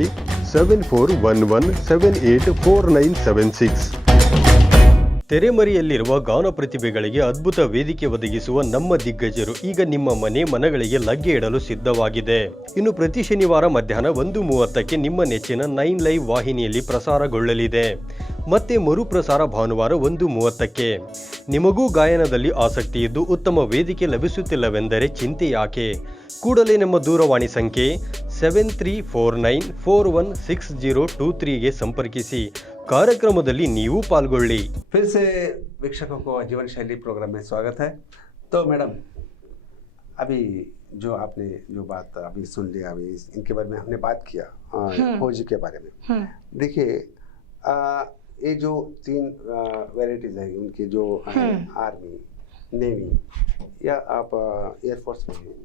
7411784976. ತೆರೆಮರೆಯಲ್ಲಿರುವ ಗಾನ ಪ್ರತಿಭೆಗಳಿಗೆ ಅದ್ಭುತ ವೇದಿಕೆ ಒದಗಿಸುವ ನಮ್ಮ ದಿಗ್ಗಜರು ಈಗ ನಿಮ್ಮ ಮನಗಳಿಗೆ ಲಗ್ಗೆ ಇಡಲು ಸಿದ್ಧವಾಗಿದೆ. ಇನ್ನು ಪ್ರತಿ ಶನಿವಾರ ಮಧ್ಯಾಹ್ನ 1:30ಕ್ಕೆ ನಿಮ್ಮ ನೆಚ್ಚಿನ 9 ಲೈವ್ ವಾಹಿನಿಯಲ್ಲಿ ಪ್ರಸಾರಗೊಳ್ಳಲಿದೆ. ಮತ್ತೆ ಮರುಪ್ರಸಾರ ಭಾನುವಾರ 1:30ಕ್ಕೆ. ನಿಮಗೂ ಗಾಯನದಲ್ಲಿ ಆಸಕ್ತಿ ಇದ್ದು ಉತ್ತಮ ವೇದಿಕೆ ಲಭಿಸುತ್ತಿಲ್ಲವೆಂದರೆ ಚಿಂತೆ ಯಾಕೆ? ಕೂಡಲೇ ನಮ್ಮ ದೂರವಾಣಿ ಸಂಖ್ಯೆ 7349416023ಗೆ ಸಂಪರ್ಕಿಸಿ. ಕಾರ್ಯಕ್ರಮದಲ್ಲಿ ನೀವು ಪಾಲ್ಗೊಳ್ಳಿ. फिर से वीक्षकों को जीवन शैली प्रोग्राम में स्वागत है। तो मैडम, अभी जो आपने जो बात अभी सुन लिया, अभी इनके बारे में हमने बात किया फौजी के बारे में। देखिए ये जो 3 वेराइटीज है उनकी, जो है आर्मी, नेवी या आप एयरफोर्स में हैं,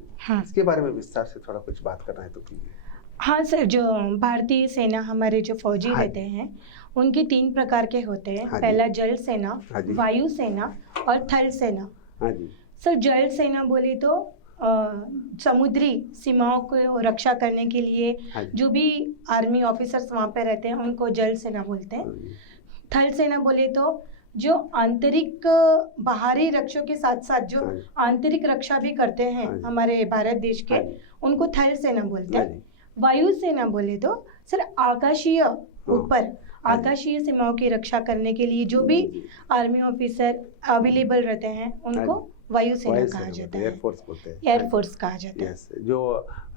इसके बारे में विस्तार से थोड़ा कुछ बात करना है तो कीजिए। हाँ सर, जो भारतीय सेना हमारे जो फौजी हाँ रहते हैं उनके 3 प्रकार के होते हैं। हाँ जी। पहला जल सेना, हाँ जी। वायु सेना और थल सेना। हाँ जी। सर जल सेना बोले तो समुद्री सीमाओं को रक्षा करने के लिए हाँ जी। जो भी आर्मी ऑफिसर्स वहाँ पे रहते हैं उनको जल सेना बोलते हैं। थल सेना बोले तो जो आंतरिक बाहरी रक्षों के साथ साथ जो हाँ जी। आंतरिक रक्षा भी करते हैं हाँ जी। हमारे भारत देश के, हाँ जी। उनको थल सेना बोलते हाँ हैं। जी। वायु सेना बोले तो सर आकाशीय ऊपर हाँ जी। आकाशीय सीमाओं की रक्षा करने के लिए जो भी आर्मी ऑफिसर अवेलेबल रहते हैं उनको हाँ वायु सेना वायु कहा सेना जाता बोलते हैं, है, एयरफोर्स बोलते हैं। एयरफोर्स कहा जाता है। यस, जो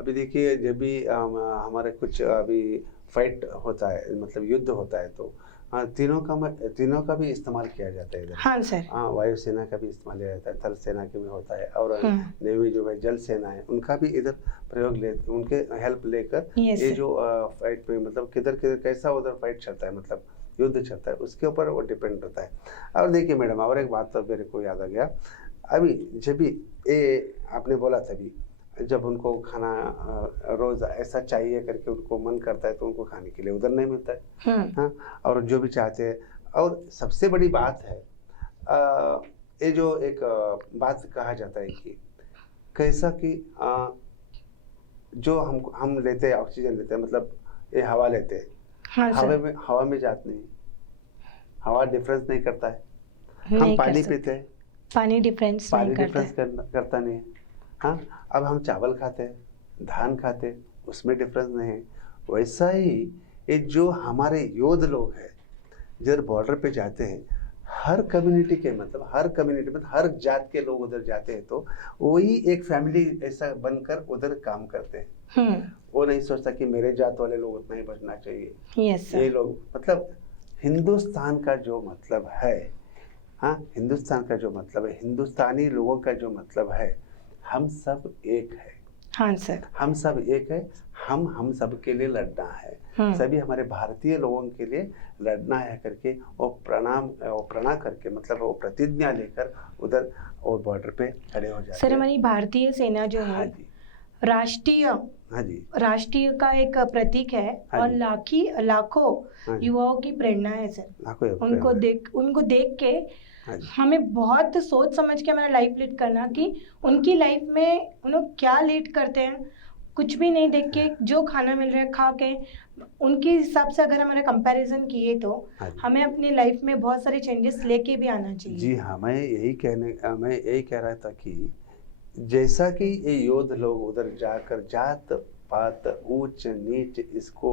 अभी देखिए जब भी हमारे कुछ अभी फाइट होता है, मतलब युद्ध होता है, तो तीनों का भी इस्तेमाल किया जाता है इधर। हाँ सर। वायु सेना का भी इस्तेमाल किया जाता है, थल सेना के भी होता है, और हम्म। नेवी जो है जल सेना है उनका भी इधर प्रयोग ले, उनके हेल्प लेकर Yes, ये sir. जो फाइट में मतलब किधर किधर कैसा उधर फाइट चलता है, मतलब युद्ध चलता है, उसके ऊपर वो डिपेंड रहता है। और देखिए मैडम, और एक बात तो मेरे को याद आ गया, अभी जब भी ये आपने बोला था अभी, जब उनको खाना रोज ऐसा चाहिए करके उनको मन करता है तो उनको खाने के लिए उधर नहीं मिलता है। हाँ, और जो भी चाहते हैं, और सबसे बड़ी बात है ये जो एक बात कहा जाता है कि कैसा कि जो हम लेते हैं ऑक्सीजन लेते हैं, मतलब ये हवा लेते हैं, हाँ सर। हवा में जात नहीं, हवा डिफरेंस नहीं करता है। हम नहीं कर पानी सकते। पीते हैं, पानी डिफरेंस पानी नहीं करता डिफरेंस है। करता नहीं है। हाँ, अब हम चावल खाते हैं, धान खाते हैं, उसमें डिफरेंस नहीं है। वैसा ही ये जो हमारे योद्ध लोग हैं जब बॉर्डर पे जाते हैं, हर कम्युनिटी के मतलब हर जात के लोग उधर जाते हैं, तो वही एक फैमिली ऐसा बनकर उधर काम करते हैं। वो नहीं सोचता कि मेरे जात वाले लोग उतना ही बचना चाहिए, यस ये सर। लोग मतलब हिंदुस्तान का जो मतलब है, हाँ, हिंदुस्तान का जो मतलब है, हिंदुस्तानी लोगों का जो मतलब है, हम सब एक है। हाँ सर। हम सब एक है, हम सब के लिए लड़ना है, सभी हमारे भारतीय लोगों के लिए लड़ना है करके वो प्रण करके, मतलब वो प्रतिज्ञा लेकर उधर और बॉर्डर पे खड़े हो जाते सर हैं। हमारी भारतीय सेना जो हाँ है जी। राष्ट्रीय हाँ जी, राष्ट्रीय का एक प्रतीक है हाँ और जी। लाखों हाँ जी, युवाओं की प्रेरणा है सर। लाखों प्रेरणा है। उनको देख के हाँ जी, हमें बहुत सोच समझ के हमारा लाइफ लीड करना कि उनकी लाइफ में उन लोग क्या लीड करते हैं, कुछ भी नहीं देख के जो खाना मिल रहा है खा के उनके हिसाब से अगर हमारा कंपैरिजन किए तो हाँ जी। हमें अपनी लाइफ में बहुत सारे चेंजेस लेके भी आना जी चाहिए। हाँ, मैं यही कह रहा था कि जैसा कि ये योद्ध लोग उधर जाकर जात पात ऊंच नीच इसको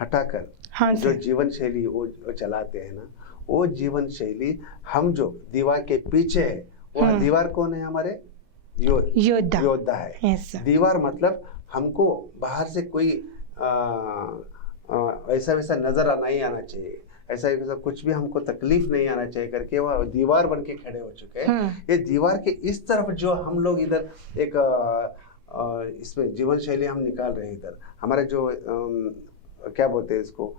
हटाकर हाँ जो सर। जीवन शैली वो चलाते हैं ना, वो जीवन शैली हम जो दीवार के पीछे है, वो हाँ। दीवार कौन है? हमारे योद्धा। योद्धा है। Yes sir. दीवार मतलब हमको बाहर से कोई ऐसा वैसा नजर नहीं आना चाहिए, ऐसा वैसा कुछ भी हमको तकलीफ नहीं आना चाहिए करके वो दीवार बन के खड़े हो चुके हैं। हाँ। ये दीवार के इस तरफ जो हम लोग इधर एक इसमें जीवन शैली हम निकाल रहे हैं, इधर हमारे जो क्या बोलते हैं इसको,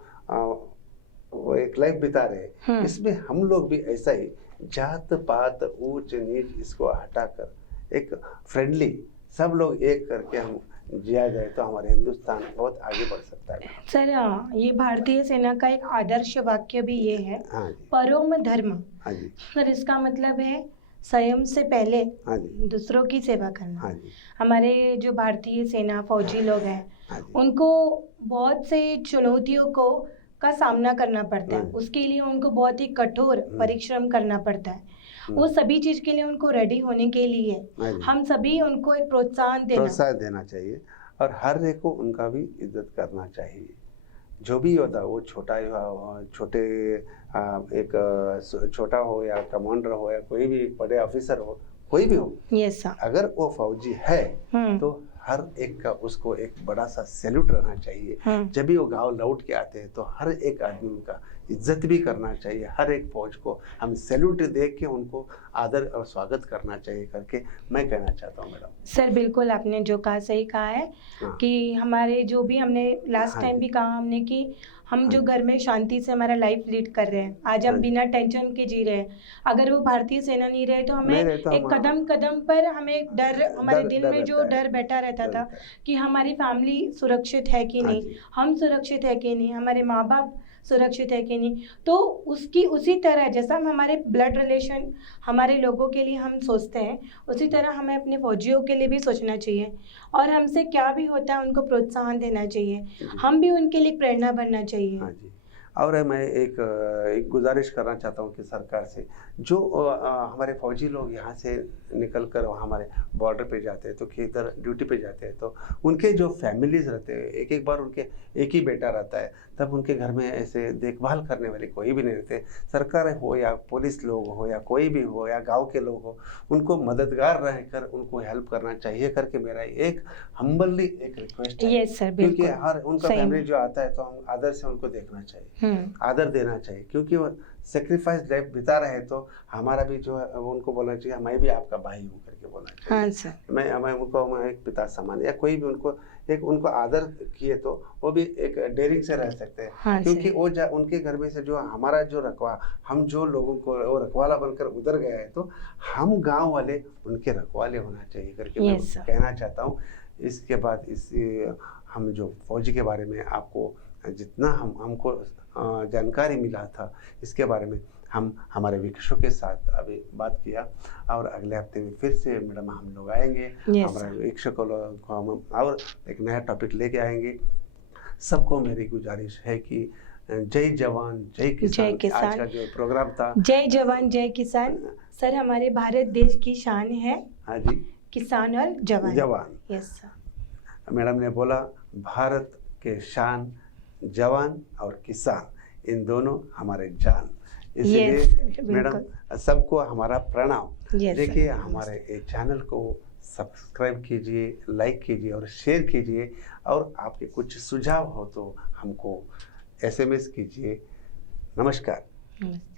वो एक लाइफ बिता रहे हैं, हाँ। इसमें हम लोग भी ऐसा ही जात पात ऊंच नीच इसको हटाकर एक फ्रेंडली सब लोग एक करके हम जिया जाए तो हमारे हिंदुस्तान बहुत आगे बढ़ सकता है। सर ये भारतीय सेना का एक आदर्श वाक्य भी ये है, हाँ जी, परम धर्म। हाँ जी, सर इसका मतलब है स्वयं से पहले हाँ जी, दूसरों की सेवा करना। हाँ जी, हमारे जो भारतीय सेना फौजी लोग हैं हाँ जी, उनको बहुत से चुनौतियों को का सामना करना पड़ता है, हम्म। उसके लिए उनको बहुत ही कठोर परिश्रम करना पड़ता है। वो सभी चीज के लिए उनको रेडी होने के लिए हाँ जी। हम सभी उनको एक प्रोत्साहन देना चाहिए और हर एक को उनका भी इज्जत करना चाहिए। जो भी होता वो छोटा छोटे एक छोटा हो या कमांडर हो या कोई भी बड़े ऑफिसर हो, कोई भी हो, यस सर। अगर वो फौजी है तो हर एक का उसको एक बड़ा सा सैल्यूट रहना चाहिए। जब भी वो गांव लौट के आते हैं तो हर एक आदमी उनका इज्जत भी करना चाहिए। हर एक फौज को हम सैल्यूट दे के उनको आदर और स्वागत करना चाहिए करके मैं कहना चाहता हूँ मैडम। सर बिल्कुल आपने जो कहा सही कहा है हाँ। कि हमारे जो भी हमने लास्ट हाँ टाइम जी। भी कहा हमने कि हम हाँ जो जी। घर में शांति से हमारा लाइफ लीड कर रहे हैं, आज हम हाँ जी। बिना टेंशन के जी रहे हैं। अगर वो भारतीय सेना नहीं रहे तो हमें नहीं रहे तो एक हम- कदम कदम पर हमें एक डर हमारे दिल में जो रहता है। डर बैठा रहता डर था रहता है। कि हमारी फैमिली सुरक्षित है कि हाँ नहीं, जी। हम सुरक्षित है कि नहीं, हमारे माँ बाप सुरक्षित है कि नहीं। तो उसकी उसी तरह जैसा हम हमारे ब्लड रिलेशन हमारे लोगों के लिए हम सोचते हैं, उसी तरह हमें अपने फौजियों के लिए भी सोचना चाहिए और हमसे क्या भी होता है उनको प्रोत्साहन देना चाहिए, हम भी उनके लिए प्रेरणा बनना चाहिए। हाँ जी। और मैं एक गुजारिश करना चाहता हूँ कि सरकार से जो हमारे फौजी लोग यहाँ से निकल कर वहाँ हमारे बॉर्डर पे जाते हैं तो कि इधर ड्यूटी पे जाते हैं तो उनके जो फैमिलीज रहते हैं, एक बार उनके एक ही बेटा रहता है, तब उनके घर में ऐसे देखभाल करने वाले कोई भी नहीं रहते। सरकार हो या पुलिस लोग हो या कोई भी हो या गाँव के लोग हो, उनको मददगार रहकर उनको हेल्प करना चाहिए करके मेरा एक हम्बली एक रिक्वेस्ट है। यस सर क्योंकि बिल्कुल हर उनका सही फैमिली में। जो आता है तो हम आदर से उनको देखना चाहिए, हम्म। आदर देना चाहिए, क्योंकि वो सेक्रीफाइस लाइफ बिता रहे तो हमारा भी जो है वो उनको बोलना चाहिए मैं भी आपका भाई हूँ करके बोलना चाहिए। हाँ सर। मैं एक पिता समान या कोई भी उनको आदर किए तो वो भी एक डेयरिंग से रह सकते हैं। हाँ क्योंकि सर। वो उनके घर में से जो हमारा जो हम जो लोगों को वो रखवाला बनकर उधर गया है तो हम गांव वाले उनके रखवाले होना चाहिए करके मैं Yes, sir. कहना चाहता हूँ। इसके बाद हम जो फौजी के बारे में आपको जितना हमको जानकारी मिला था इसके बारे में हम हमारे वीक्षकों के साथ अभी बात किया और अगले हफ्ते में फिर से मैडम हम लोग आएंगे। Yes, हमारे sir. वीक्षकों को हम और एक नया टॉपिक लेके आएंगे। सबको मेरी गुजारिश है कि जय जवान जय किसान। जय किसान। आज का जो प्रोग्राम था, जय जवान जय किसान। सर हमारे भारत देश की शान है हाँ जी, किसान और जवान। जवान। Yes sir. मैडम ने बोला भारत के शान जवान और किसान, इन दोनों हमारे जान। इसलिए Yes, मैडम सबको हमारा प्रणाम। Yes, देखिए sir. हमारे इस चैनल को सब्सक्राइब कीजिए, लाइक कीजिए और शेयर कीजिए और आपके कुछ सुझाव हो तो हमको SMS कीजिए। नमस्कार। नमस्ते।